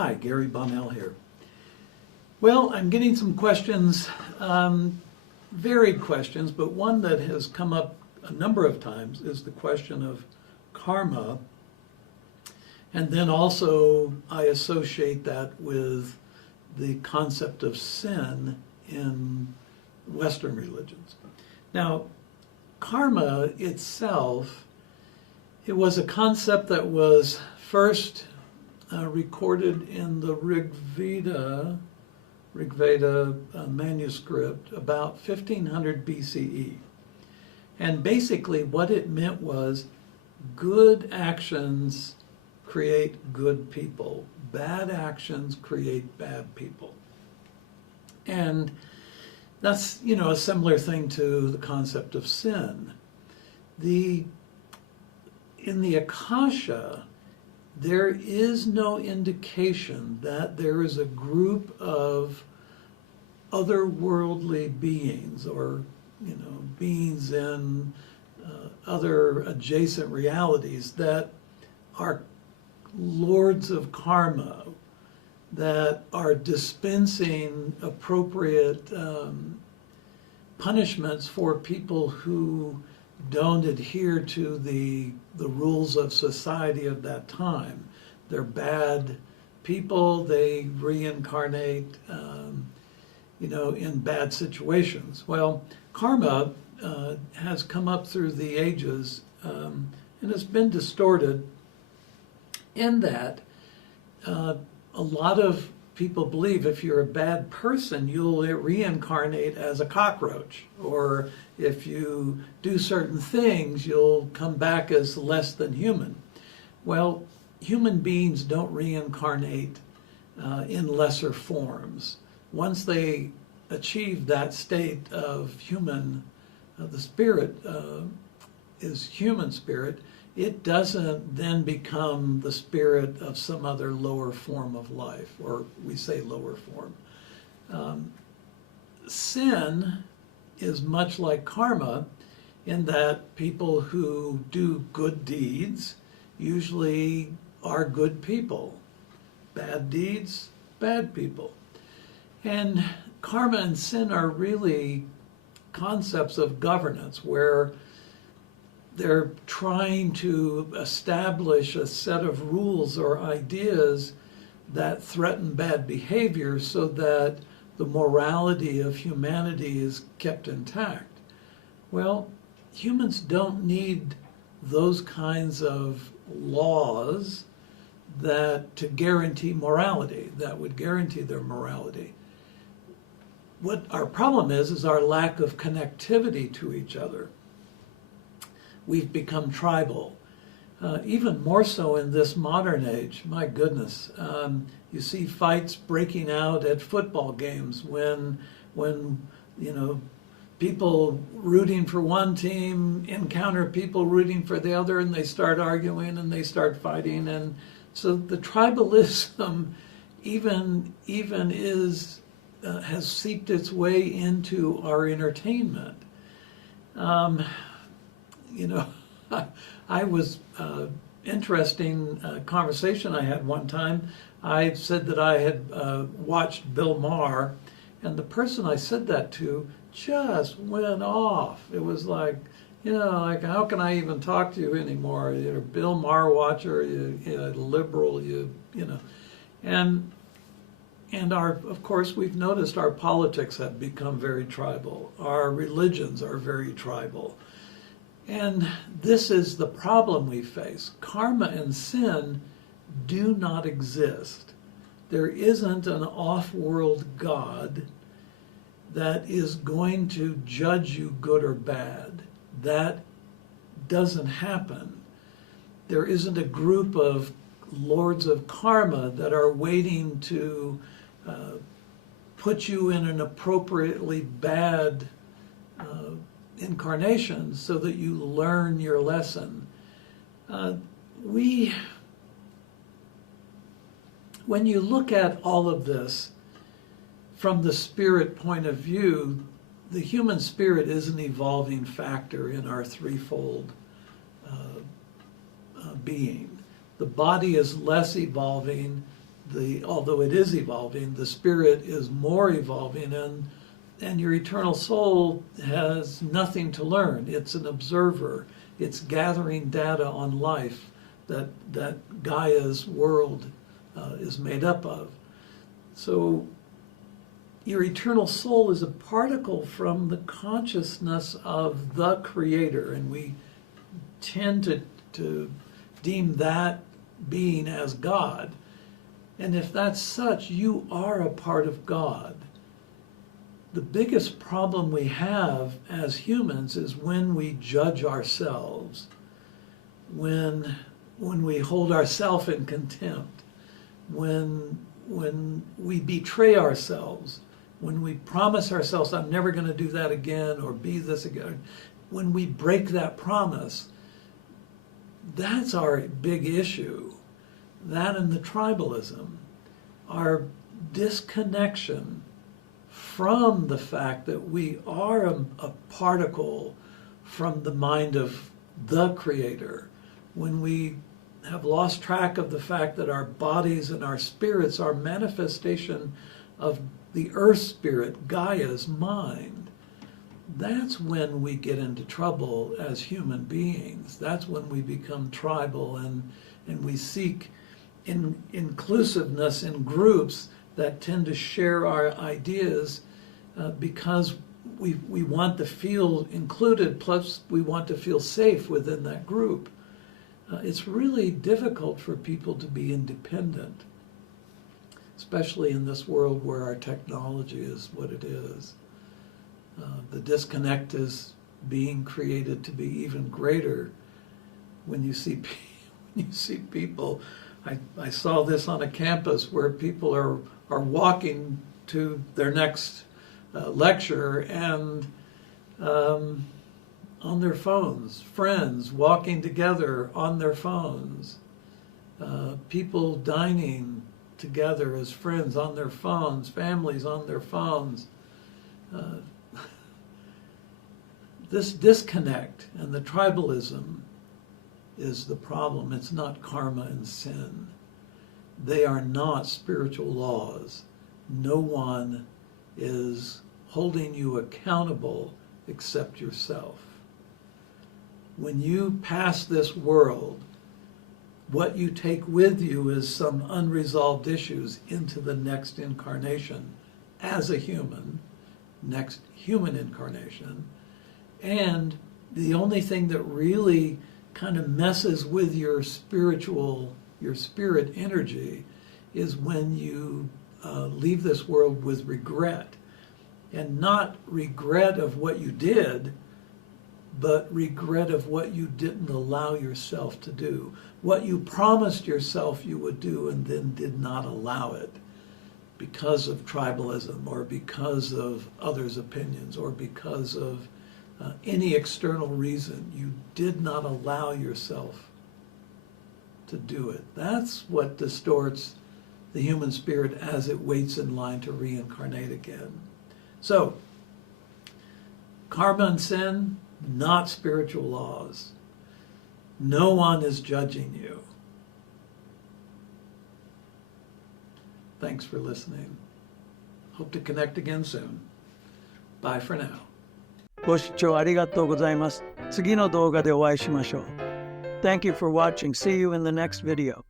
Hi, Gary Bonnell here. Well, I'm getting some questions, varied questions, but one that has come up a number of times is the question of karma. And then also I associate that with the concept of sin in Western religions. Now, karma itself, it was a concept that was first recorded in the Rigveda manuscript about 1500 BCE. And basically what it meant was good actions create good people. Bad actions create bad people. And that's, a similar thing to the concept of sin. In the Akasha, there is no indication that there is a group of otherworldly beings or, beings in other adjacent realities that are lords of karma, that are dispensing appropriate punishments for people who don't adhere to the rules of society of that time. They're bad people, they reincarnate, in bad situations. Well, karma has come up through the ages and it's been distorted in that a lot of people believe if you're a bad person, you'll reincarnate as a cockroach, or if you do certain things, you'll come back as less than human. Well, human beings don't reincarnate in lesser forms. Once they achieve that state of human, the spirit is human spirit, it doesn't then become the spirit of some other lower form of life, or we say lower form. Sin is much like karma in that people who do good deeds usually are good people. Bad deeds, bad people. And karma and sin are really concepts of governance where they're trying to establish a set of rules or ideas that threaten bad behavior so that the morality of humanity is kept intact. Well, humans don't need those kinds of laws to guarantee morality, that would guarantee their morality. What our problem is our lack of connectivity to each other. We've become tribal, even more so in this modern age. My goodness, you see fights breaking out at football games when people rooting for one team encounter people rooting for the other, and they start arguing and they start fighting, and so the tribalism even has seeped its way into our entertainment. I was interesting conversation I had one time. I said that I had watched Bill Maher, and the person I said that to just went off. It was like, how can I even talk to you anymore? You're a Bill Maher watcher, you're a liberal, and of course, we've noticed our politics have become very tribal. Our religions are very tribal. And this is the problem we face. Karma and sin do not exist. There isn't an off-world God that is going to judge you good or bad. That doesn't happen. There isn't a group of lords of karma that are waiting to put you in an appropriately bad incarnation so that you learn your lesson. When you look at all of this from the spirit point of view, the human spirit is an evolving factor in our threefold being. The body is less evolving, although it is evolving, the spirit is more evolving, and your eternal soul has nothing to learn. It's an observer. It's gathering data on life that Gaia's world is made up of. So your eternal soul is a particle from the consciousness of the Creator, and we tend to deem that being as God. And if that's such, you are a part of God. The biggest problem we have as humans is when we judge ourselves, when we hold ourselves in contempt, when we betray ourselves, when we promise ourselves, I'm never going to do that again or be this again. When we break that promise, that's our big issue. That and the tribalism, our disconnection from the fact that we are a particle from the mind of the Creator. When we have lost track of the fact that our bodies and our spirits are manifestation of the earth spirit, Gaia's mind, that's when we get into trouble as human beings. That's when we become tribal and we seek inclusiveness in groups that tend to share our ideas because we want to feel included, plus we want to feel safe within that group. It's really difficult for people to be independent, especially in this world where our technology is what it is. The disconnect is being created to be even greater when you see people. I saw this on a campus where people are walking to their next lecture and on their phones, friends walking together on their phones, people dining together as friends on their phones, families on their phones. This disconnect and the tribalism is the problem. It's not karma and sin. They are not spiritual laws. No one is holding you accountable except yourself. When you pass this world, what you take with you is some unresolved issues into the next incarnation as a human, next human incarnation. And the only thing that really kind of messes with your spirit energy is when you leave this world with regret. And not regret of what you did, but regret of what you didn't allow yourself to do. What you promised yourself you would do and then did not allow it because of tribalism or because of others' opinions or because of any external reason. You did not allow yourself to do it. That's what distorts the human spirit as it waits in line to reincarnate again. So, karma and sin, not spiritual laws. No one is judging you. Thanks for listening. Hope to connect again soon. Bye for now. ご視聴ありがとうございます。次の動画でお会いしましょう。Thank you for watching. See you in the next video.